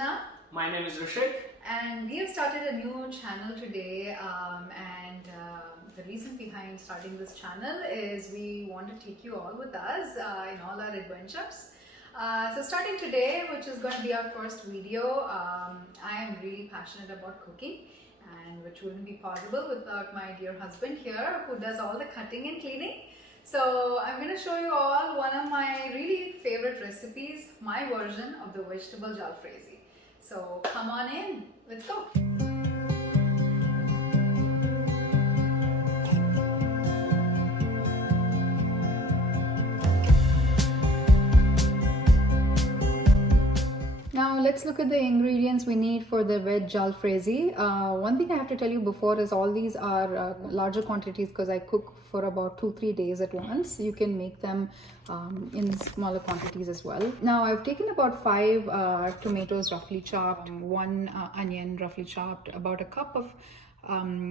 Archana. My name is Rushik. And we have started a new channel today, the reason behind starting this channel is we want to take you all with us in all our adventures. So starting today, which is going to be our first video, I am really passionate about cooking, and which wouldn't be possible without my dear husband here who does all the cutting and cleaning. So I'm going to show you all one of my really favorite recipes, my version of the Vegetable Jalfrezi. So come on in, let's go. Now let's look at the ingredients we need for the Veg Jalfrezi. One thing I have to tell you before is all these are larger quantities because I cook for about 2-3 days at once. You can make them in smaller quantities as well. Now I've taken about 5 tomatoes roughly chopped, 1 onion roughly chopped, about a cup of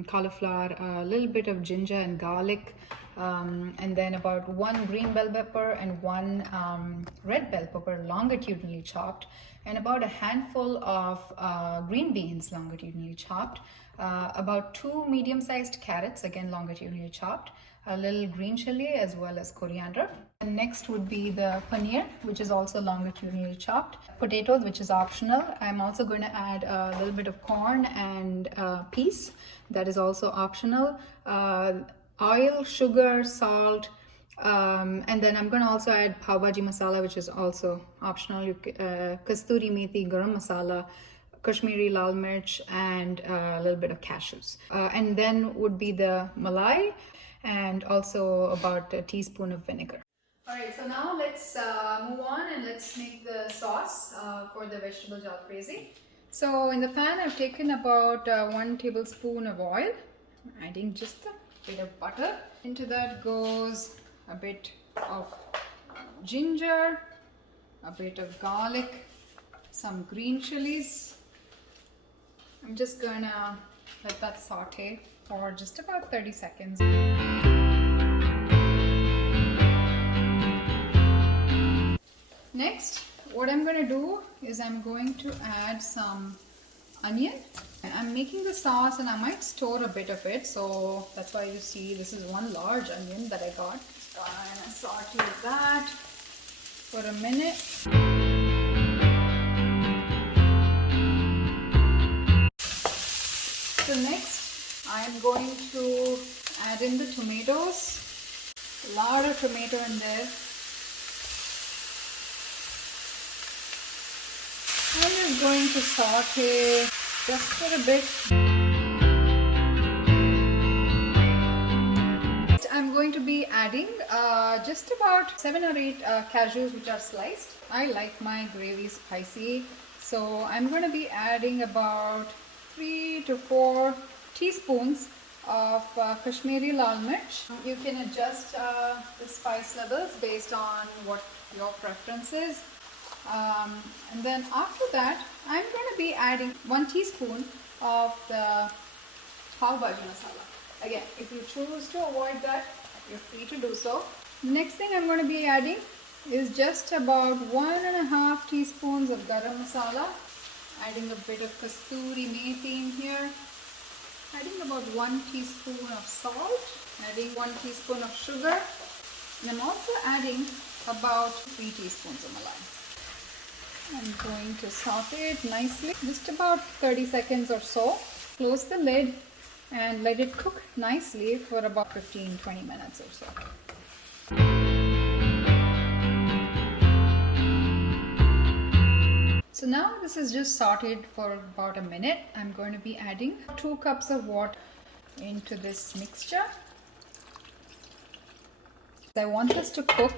cauliflower, a little bit of ginger and garlic, and then about 1 green bell pepper and 1 red bell pepper longitudinally chopped, and about a handful of green beans longitudinally chopped, about 2 medium-sized carrots, again longitudinally chopped, a little green chili as well as coriander. And next would be the paneer, which is also longitudinally chopped, potatoes, which is optional. I'm also going to add a little bit of corn and peas, that is also optional, oil, sugar, salt, and then I'm going to also add pav bhaji masala, which is also optional, kasturi methi, garam masala, Kashmiri lal mirch, and a little bit of cashews. And then would be the malai, and also about a teaspoon of vinegar. Alright, so now let's move on and let's make the sauce for the Vegetable Jalfrezi. So in the pan I've taken about 1 tablespoon of oil, adding just a bit of butter. Into that goes a bit of ginger, a bit of garlic, some green chilies. I'm just gonna let that saute for just about 30 seconds. Next, what I'm going to do is I'm going to add some onion. I'm making the sauce and I might store a bit of it, so that's why you see this is 1 large onion that I got. So I'm going to saute that for a minute. So next, I am going to add in the tomatoes. A lot of tomato in there. I'm just going to saute just for a bit. I'm going to be adding just about 7 or 8 cashews which are sliced. I like my gravy spicy, so I'm going to be adding about 3 to 4 teaspoons of Kashmiri lal mirch. You can adjust the spice levels based on what your preference is. And then after that, I'm going to be adding 1 teaspoon of the pav bhaji masala. Again, if you choose to avoid that, you're free to do so. Next thing I'm going to be adding is just about 1.5 teaspoons of garam masala. Adding a bit of kasturi methi in here. Adding about 1 teaspoon of salt. Adding 1 teaspoon of sugar. And I'm also adding about 3 teaspoons of malai. I'm going to saute it nicely, just about 30 seconds or so. Close the lid and let it cook nicely for about 15-20 minutes or so. So now this is just sauteed for about a minute. I'm going to be adding 2 cups of water into this mixture. I want this to cook,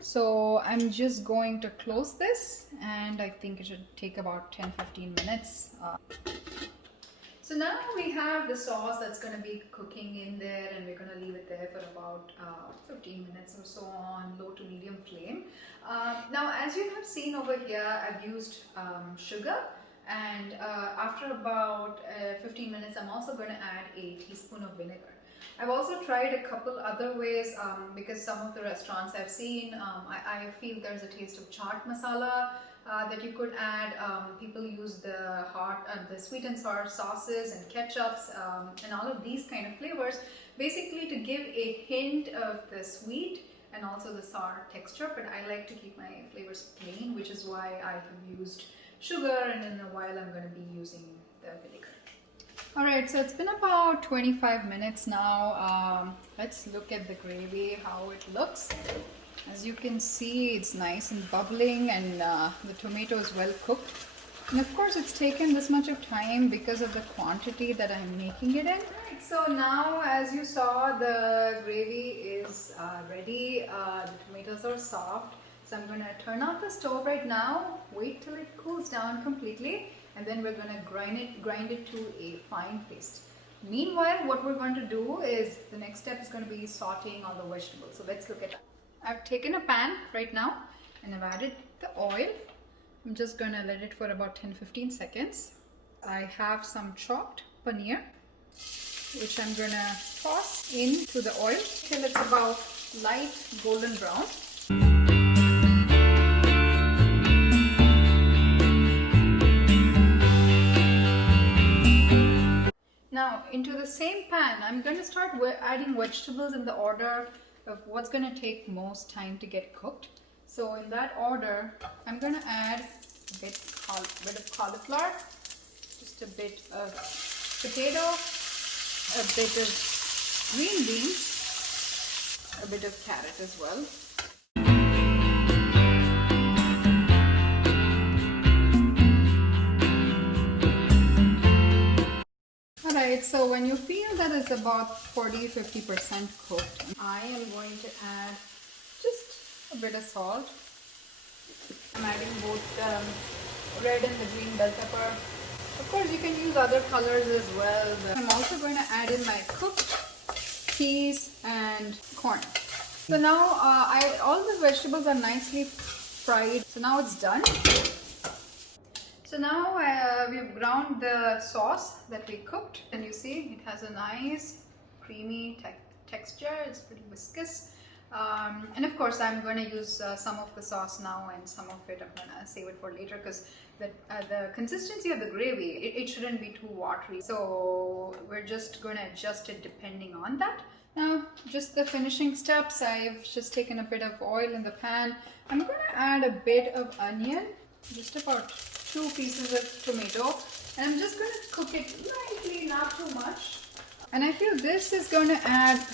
so I'm just going to close this, and I think it should take about 10-15 minutes. So now we have the sauce that's going to be cooking in there, and we're going to leave it there for about 15 minutes or so on low to medium flame. Now, as you have seen over here, I've used sugar, and after about 15 minutes, I'm also going to add a teaspoon of vinegar. I've also tried a couple other ways because some of the restaurants I've seen, I feel there's a taste of chaat masala that you could add. People use the sweet and sour sauces and ketchups and all of these kind of flavors, basically to give a hint of the sweet and also the sour texture. But I like to keep my flavors plain, which is why I have used sugar, and in a while I'm going to be using the vinegar. Alright, so it's been about 25 minutes now. Let's look at the gravy, how it looks. As you can see, it's nice and bubbling, and the tomato is well cooked. And of course, it's taken this much of time because of the quantity that I'm making it in. Right, so now, as you saw, the gravy is ready. The tomatoes are soft. So I'm going to turn off the stove right now, wait till it cools down completely, and then we're going to grind it to a fine paste. Meanwhile, what we're going to do is, the next step is going to be sauteing all the vegetables. So let's look at that. I've taken a pan right now and I've added the oil. I'm just going to let it for about 10-15 seconds. I have some chopped paneer, which I'm going to toss into the oil till it's about light golden brown. Now, into the same pan, I'm going to start adding vegetables in the order of what's going to take most time to get cooked. So in that order, I'm going to add a bit of cauliflower, just a bit of potato, a bit of green beans, a bit of carrot as well. Alright, so when you feel that it's about 40-50% cooked, I am going to add just a bit of salt. I'm adding both the red and the green bell pepper. Of course, you can use other colors as well. But I'm also going to add in my cooked peas and corn. So now all the vegetables are nicely fried. So now it's done. So now we've ground the sauce that we cooked, and you see it has a nice creamy texture. It's pretty viscous. And of course, I'm going to use some of the sauce now, and some of it I'm going to save it for later, because the consistency of the gravy, it shouldn't be too watery. So we're just going to adjust it depending on that. Now, just the finishing steps. I've just taken a bit of oil in the pan. I'm going to add a bit of onion, just about 2 pieces of tomato, and I'm just going to cook it lightly, not too much. And I feel this is going to add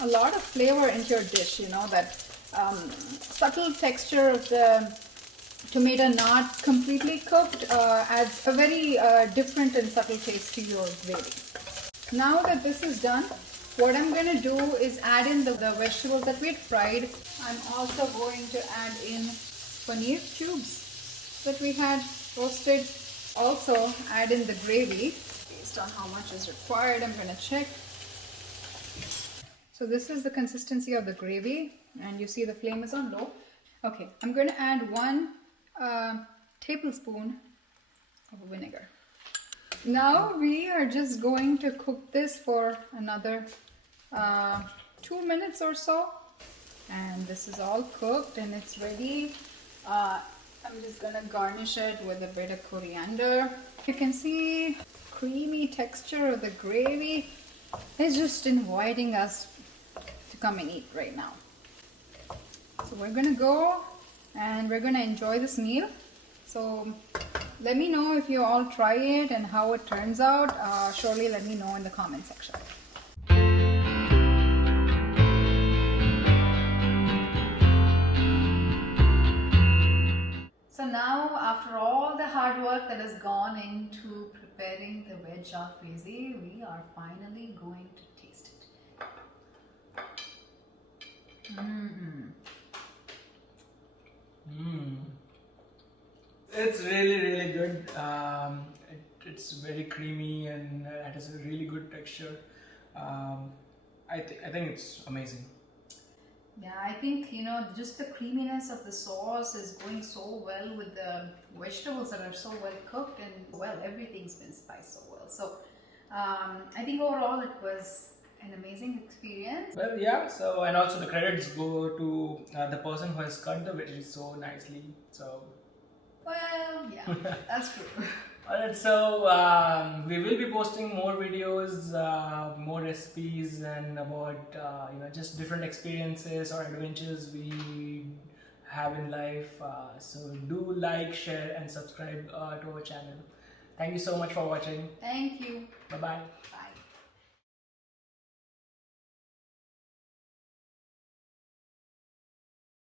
a lot of flavor into your dish, you know, that subtle texture of the tomato not completely cooked adds a very different and subtle taste to your gravy. Now that this is done, what I'm going to do is add in the vegetables that we had fried. I'm also going to add in paneer cubes that we had roasted. Also add in the gravy based on how much is required. I'm going to check. So this is the consistency of the gravy, and you see the flame is on low. Okay, I'm going to add 1 tablespoon of vinegar. Now we are just going to cook this for another 2 minutes or so, and this is all cooked and it's ready. I'm just going to garnish it with a bit of coriander. You can see creamy texture of the gravy. It's just inviting us to come and eat right now. So we're going to go and we're going to enjoy this meal. So let me know if you all try it and how it turns out. Surely let me know in the comment section. So now, after all the hard work that has gone into preparing the Veg Jalfrezi, we are finally going to taste it. It's really good. It's very creamy and it has a really good texture. I think it's amazing. Yeah, I think, you know, just the creaminess of the sauce is going so well with the vegetables that are so well cooked, and well, everything's been spiced so well. So I think overall it was an amazing experience. Well, yeah, so, and also the credits go to the person who has cut the veggies so nicely. So Well, yeah, that's true. Alright, so we will be posting more videos, more recipes, and about just different experiences or adventures we have in life. So do like, share, and subscribe to our channel. Thank you so much for watching. Thank you. Bye bye. Bye.